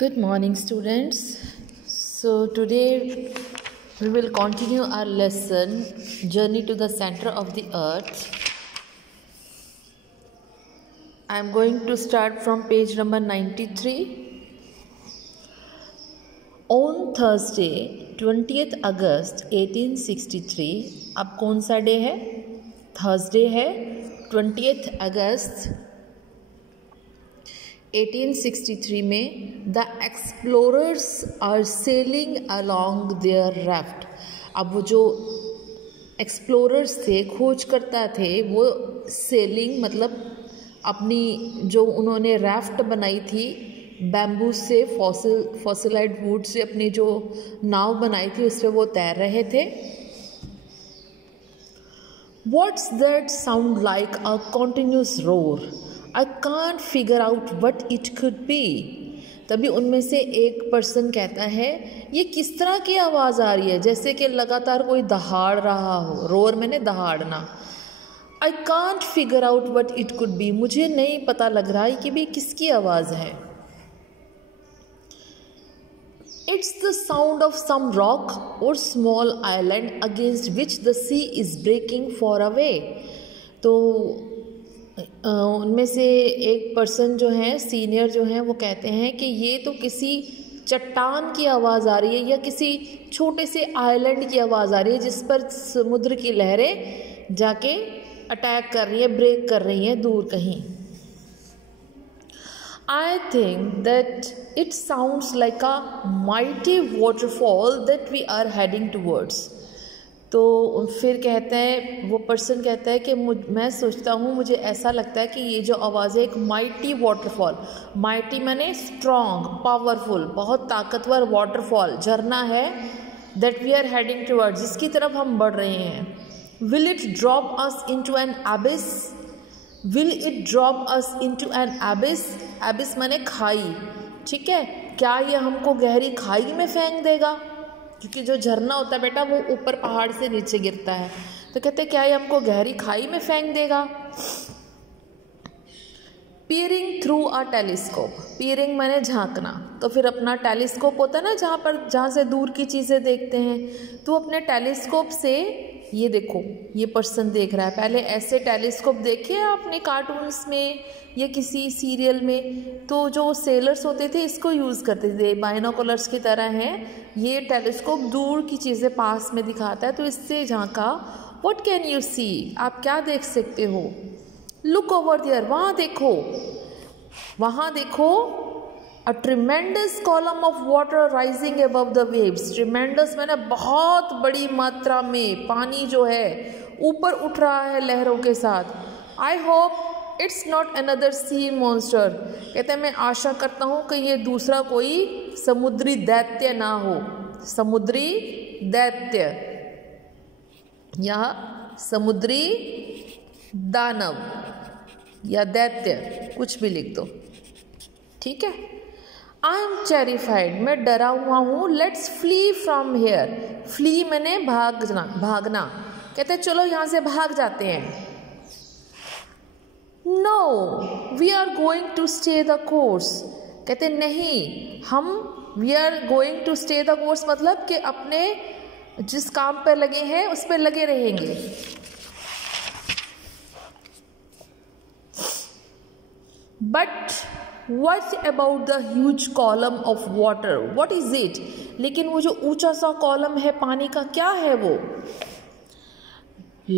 Good morning, students. So today we will continue our lesson Journey to the Center of the Earth. I am going to start from page number 93. On Thursday, 20th August 1863, अब कौन सा day है? Thursday है, 20th अगस्त 1863 में the explorers are sailing along their raft. अब वो जो एक्सप्लोरर्स थे, खोजकर्ता थे, वो सेलिंग मतलब अपनी जो उन्होंने राफ्ट बनाई थी बैम्बू से, फॉसिलाइड वुड से अपनी जो नाव बनाई थी उस पर वो तैर रहे थे। What's that sound like a continuous roar? I can't figure out what it could be. तभी उनमें से एक पर्सन कहता है, ये किस तरह की आवाज़ आ रही है, जैसे कि लगातार कोई दहाड़ रहा हो। रोर मैंने दहाड़ना। I can't figure out what it could be. मुझे नहीं पता लग रहा है कि भी किसकी आवाज़ है। It's the sound of some rock or small island against which the sea is breaking far away. तो उनमें से एक पर्सन जो है, सीनियर जो है, वो कहते हैं कि ये तो किसी चट्टान की आवाज़ आ रही है या किसी छोटे से आइलैंड की आवाज़ आ रही है जिस पर समुद्र की लहरें जाके अटैक कर रही है, ब्रेक कर रही हैं दूर कहीं। I think that it sounds like a mighty waterfall that we are heading towards. तो फिर कहते हैं, वो पर्सन कहता है कि मैं सोचता हूँ, मुझे ऐसा लगता है कि ये जो आवाज़ है एक माइटी वाटरफॉल, माइटी माने स्ट्रॉन्ग, पावरफुल, बहुत ताकतवर वाटरफॉल, झरना है, that we are heading towards, जिसकी तरफ हम बढ़ रहे हैं। Will it drop us into an abyss? Will it drop us into an abyss? Abyss माने खाई, ठीक है। क्या ये हमको गहरी खाई में फेंक देगा? क्योंकि जो झरना होता है बेटा वो ऊपर पहाड़ से नीचे गिरता है, तो कहते हैं क्या ये हमको गहरी खाई में फेंक देगा? पीयरिंग थ्रू अ टेलीस्कोप। पीयरिंग माने झांकना, तो फिर अपना टेलीस्कोप होता है ना जहाँ से दूर की चीज़ें देखते हैं, तो अपने टेलीस्कोप से ये देखो, ये पर्सन देख रहा है। पहले ऐसे टेलीस्कोप देखे आपने कार्टून्स में या किसी सीरियल में, तो जो सेलर्स होते थे इसको यूज़ करते थे, बाइनोकुलर्स की तरह हैं। ये टेलीस्कोप दूर की चीज़ें पास में दिखाता है, तो इससे झांका। What can you see? आप क्या देख सकते हो? लुक ओवर देयर, वहाँ देखो, वहाँ देखो। A tremendous column of water rising above the waves. Tremendous मैंने बहुत बड़ी मात्रा में पानी जो है ऊपर उठ रहा है लहरों के साथ। I hope it's not another sea monster. कहते हैं मैं आशा करता हूँ कि ये दूसरा कोई समुद्री दैत्य ना हो। समुद्री दैत्य या समुद्री दानव या दैत्य, कुछ भी लिख दो, ठीक है। आई एम टेरिफाइड, मैं डरा हुआ हूँ। Let's flee from here. Flee मैंने भागना, भागना। कहते हैं चलो यहाँ से भाग जाते हैं। No we are going to stay the course. कहते नहीं, हम we are going to stay the course मतलब कि अपने जिस काम पर लगे हैं उस पर लगे रहेंगे। But What about the huge column of water? What is it? लेकिन वो जो ऊंचा सा कॉलम है पानी का, क्या है वो?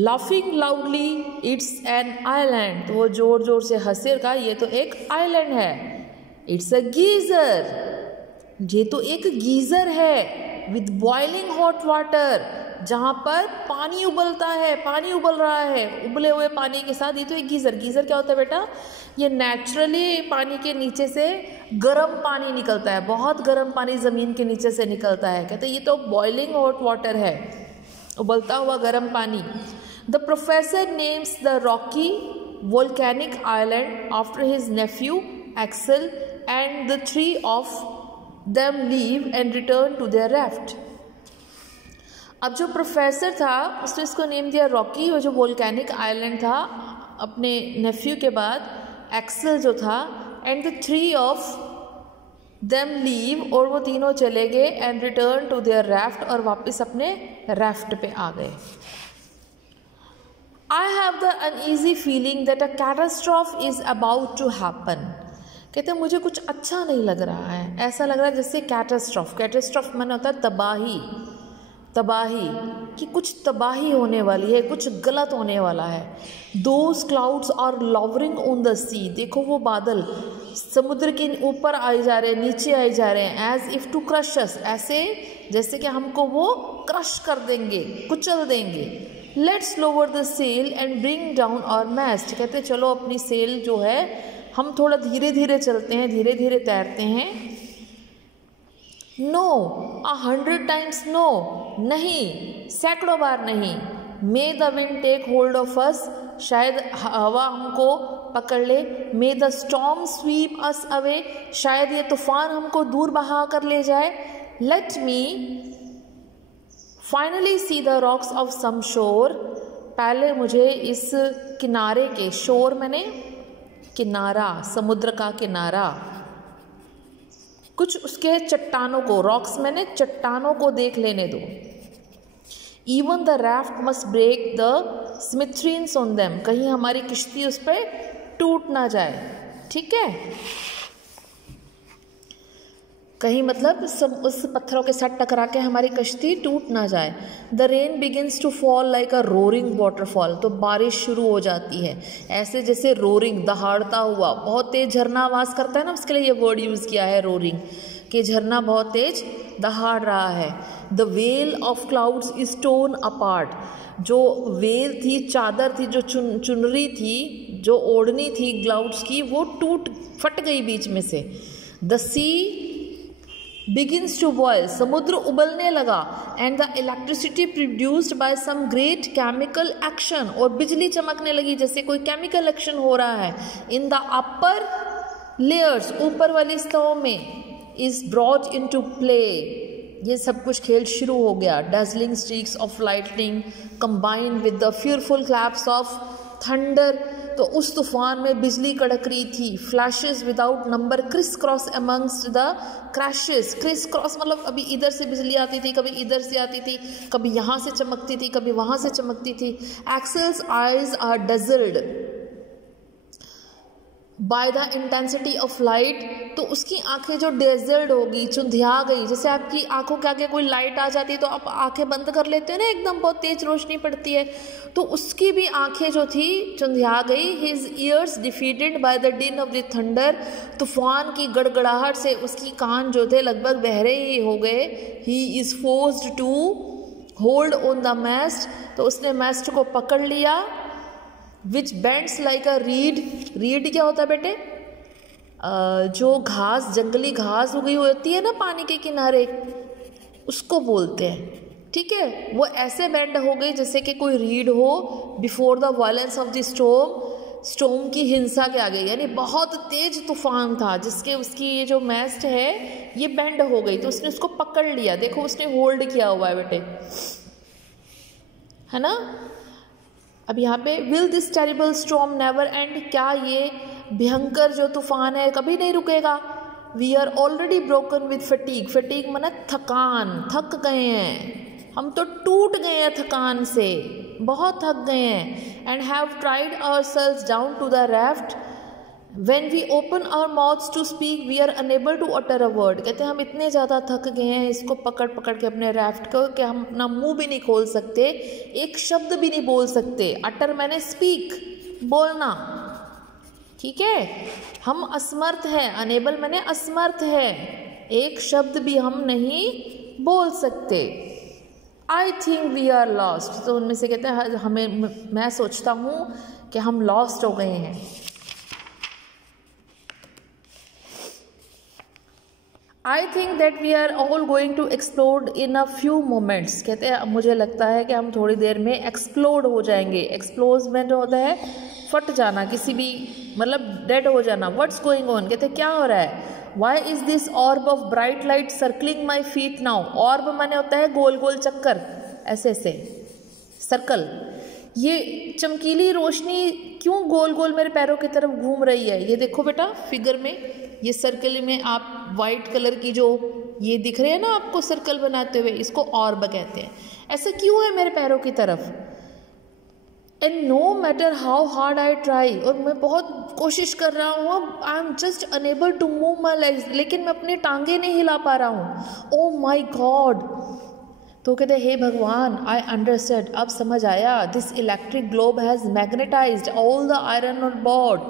Laughing loudly, it's an island. तो वो जोर जोर से हंसेगा, ये तो एक आइलैंड है। It's a geyser. ये तो एक गीजर है। With boiling hot water, जहाँ पर पानी उबलता है, पानी उबल रहा है, उबले हुए पानी के साथ। ये तो एक गीज़र। गीज़र क्या होता है बेटा? ये नेचुरली पानी के नीचे से गर्म पानी निकलता है, बहुत गर्म पानी ज़मीन के नीचे से निकलता है। कहते हैं ये तो बॉइलिंग हॉट वाटर है, उबलता हुआ गर्म पानी। The professor names the rocky volcanic island after his nephew Axel and the three of them leave and return to their raft. अब जो प्रोफेसर था उसने इसको नेम दिया रॉकी, वो जो वोल्केनिक आइलैंड था, अपने नेफ्यू के बाद एक्सेल जो था, and the three of them leave, और वो तीनों चले गए, and return to their raft, और वापस अपने रैफ्ट पे आ गए। I have the uneasy feeling that a catastrophe is about to happen. कहते हैं मुझे कुछ अच्छा नहीं लग रहा है, ऐसा लग रहा है जैसे कैटास्ट्रॉफ माने होता है तबाही कि कुछ तबाही होने वाली है, कुछ गलत होने वाला है। Those clouds are lowering on the sea, देखो वो बादल समुद्र के ऊपर आए जा रहे हैं, नीचे आए जा रहे हैं, एज इफ टू क्रश अस, ऐसे जैसे कि हमको वो क्रश कर देंगे, कुचल देंगे। Let's lower the sail and bring down our mast, कहते हैं चलो अपनी सेल जो है हम थोड़ा धीरे धीरे चलते हैं, धीरे धीरे तैरते हैं। नो, 100 टाइम्स नो, नहीं, सैकड़ों बार नहीं। May the wind take hold of us, शायद हवा हमको पकड़ ले। May the storm sweep us away, शायद ये तूफान हमको दूर बहा कर ले जाए। Let me finally see the rocks of some shore, पहले मुझे इस किनारे के, शोर मैंने किनारा, समुद्र का किनारा, कुछ उसके चट्टानों को, रॉक्स मैंने चट्टानों को देख लेने दो। Even the raft must break the smithereens on them, कहीं हमारी किश्ती उस पर टूट ना जाए, ठीक है, कहीं मतलब सब उस पत्थरों के साथ टकरा के हमारी कश्ती टूट ना जाए। The rain begins to fall like a roaring waterfall, तो बारिश शुरू हो जाती है ऐसे जैसे रोरिंग, दहाड़ता हुआ, बहुत तेज झरना आवाज़ करता है ना, उसके लिए ये वर्ड यूज़ किया है रोरिंग, कि झरना बहुत तेज दहाड़ रहा है। The well of clouds is torn apart, जो वेल थी, चादर थी, जो चुनरी थी, जो ओढ़नी थी क्लाउड्स की, वो फट गई बीच में से। The sea begins to boil, समुद्र उबलने लगा। And the electricity produced by some great chemical action, और बिजली चमकने लगी जैसे कोई केमिकल एक्शन हो रहा है। इन द अपर लेयर्स, ऊपर वाली स्तरों में, is brought in to play, ये सब कुछ खेल शुरू हो गया। Dazzling streaks of lightning combined with the fearful claps of thunder, तो उस तूफान में बिजली कड़क रही थी। Flashes without number criss cross amongst the crashes, criss cross मतलब अभी इधर से बिजली आती थी, कभी इधर से आती थी, कभी यहाँ से चमकती थी, कभी वहाँ से चमकती थी। Axel's eyes are dazzled by the intensity of light, तो उसकी आंखें जो डेजल्ड होगी, चुंधिया गई, जैसे आपकी आंखों के आगे कोई लाइट आ जाती है तो आप आंखें बंद कर लेते हो ना, एकदम बहुत तेज रोशनी पड़ती है, तो उसकी भी आंखें जो थी चुंधिया गई। His years defeated by the डिन ऑफ द थंडर, तूफान की गड़गड़ाहट से उसकी कान जो थे लगभग बहरे ही हो गए। He is forced to hold on the mast, तो उसने मैस्ट को पकड़ लिया। Which bends like a reed, reed क्या होता है बेटे? जो घास, जंगली घास उगी होती है ना पानी के किनारे, उसको बोलते हैं, ठीक है। वो ऐसे बेंड हो गई जैसे कि कोई रीड हो before the violence of the storm की हिंसा के आगे, यानी बहुत तेज तूफान था जिसके उसकी ये जो मैस्ट है ये बेंड हो गई, तो उसने उसको पकड़ लिया। देखो उसने होल्ड किया हुआ है बेटे, है ना। अब यहाँ पे will this terrible storm never end, क्या ये भयंकर जो तूफान है कभी नहीं रुकेगा। We are already broken with fatigue, fatigue माने थकान, थक गए हैं हम, तो टूट गए हैं थकान से, बहुत थक गए हैं। And have tried ourselves down to the raft, when we open our mouths to speak we are unable to utter a word, कहते हैं हम इतने ज़्यादा थक गए हैं इसको पकड़ पकड़ के अपने राफ्ट को कि हम अपना मुंह भी नहीं खोल सकते, एक शब्द भी नहीं बोल सकते। अटर मैंने स्पीक, बोलना, ठीक है। हम असमर्थ हैं, अनेबल मैंने असमर्थ है, एक शब्द भी हम नहीं बोल सकते। I think we are lost, तो उनमें से कहते हैं हमें, मैं सोचता हूँ कि हम लॉस्ट हो गए हैं। I think that we are all going to explode in a few moments, कहते हैं मुझे लगता है कि हम थोड़ी देर में एक्सप्लोड हो जाएंगे। एक्सप्लोजमेंट होता है फट जाना, किसी भी मतलब डेड हो जाना। व्हाट्स गोइंग ऑन, कहते हैं क्या हो रहा है। Why is this orb of bright light circling my feet now, orb माने होता है गोल गोल चक्कर, ऐसे ऐसे सर्कल, ये चमकीली रोशनी क्यों गोल गोल मेरे पैरों की तरफ घूम रही है। ये देखो बेटा फिगर में, ये सर्कल में आप वाइट कलर की जो ये दिख रहे हैं ना आपको सर्कल बनाते हुए, इसको ऑर्ब कहते हैं। ऐसा क्यों है मेरे पैरों की तरफ? And no matter how hard I try, और मैं बहुत कोशिश कर रहा हूँ, I am just unable to move my legs, लेकिन मैं अपनी टांगे नहीं हिला पा रहा हूँ। Oh my God. तो कहते हे भगवान, आई अंडरस्टैंड, अब समझ आया, this electric globe has magnetised all the iron on board.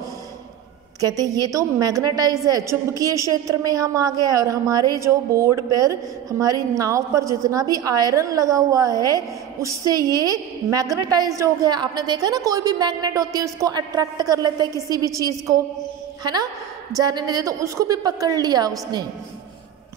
कहते ये तो मैग्नेटाइज है, चुंबकीय क्षेत्र में हम आ गए हैं, और हमारे जो बोर्ड पर, हमारी नाव पर जितना भी आयरन लगा हुआ है उससे ये मैग्नेटाइज्ड हो गया। आपने देखा ना, कोई भी मैग्नेट होती है उसको अट्रैक्ट कर लेते हैं किसी भी चीज़ को, है ना, जाने नहीं देते, तो उसको भी पकड़ लिया उसने,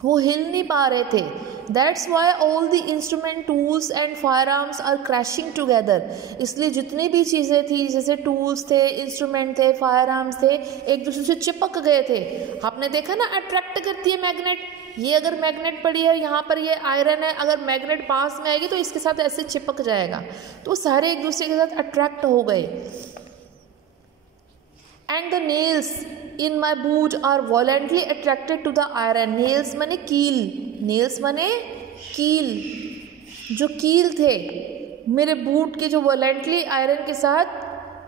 वो हिल नहीं पा रहे थे। That's why all the instrument, tools and firearms are crashing together. इसलिए जितनी भी चीज़ें थी, जैसे टूल्स थे, इंस्ट्रूमेंट थे, फायर आर्म्स थे, एक दूसरे से चिपक गए थे। आपने देखा ना, अट्रैक्ट करती है मैग्नेट। ये अगर मैग्नेट पड़ी है यहाँ पर, ये आयरन है, अगर मैग्नेट पास में आएगी तो इसके साथ ऐसे चिपक जाएगा, तो सारे एक दूसरे के साथ अट्रैक्ट हो गए। And the nails in my boot are violently attracted to the iron. Nails माने कील, नेल्स माने कील, जो कील थे मेरे बूट के, जो वॉलेंटली आयरन के साथ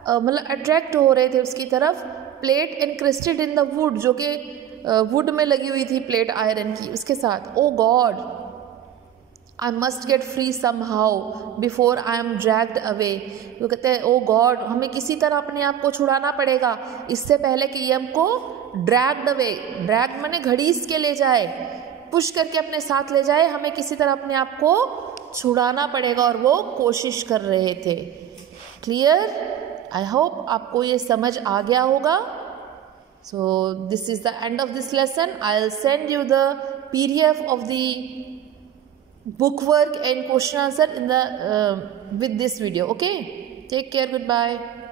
मतलब अट्रैक्ट हो रहे थे उसकी तरफ। प्लेट एनक्रिस्टेड इन द वुड, जो कि वुड में लगी हुई थी प्लेट आयरन की, उसके साथ। O God, I must get free somehow before I am dragged away. वो कहते हैं ओ गॉड, हमें किसी तरह अपने आप को छुड़ाना पड़ेगा इससे पहले कि ये हमको ड्रैग्ड अवे, ड्रैग माने घड़ीस के ले जाए, पुश करके अपने साथ ले जाए, हमें किसी तरह अपने आप को छुड़ाना पड़ेगा, और वो कोशिश कर रहे थे। क्लियर? आई होप आपको ये समझ आ गया होगा। So this is the end of this lesson. I will send you the PDF of the book work and question answer in the with this video. Okay, take care, goodbye.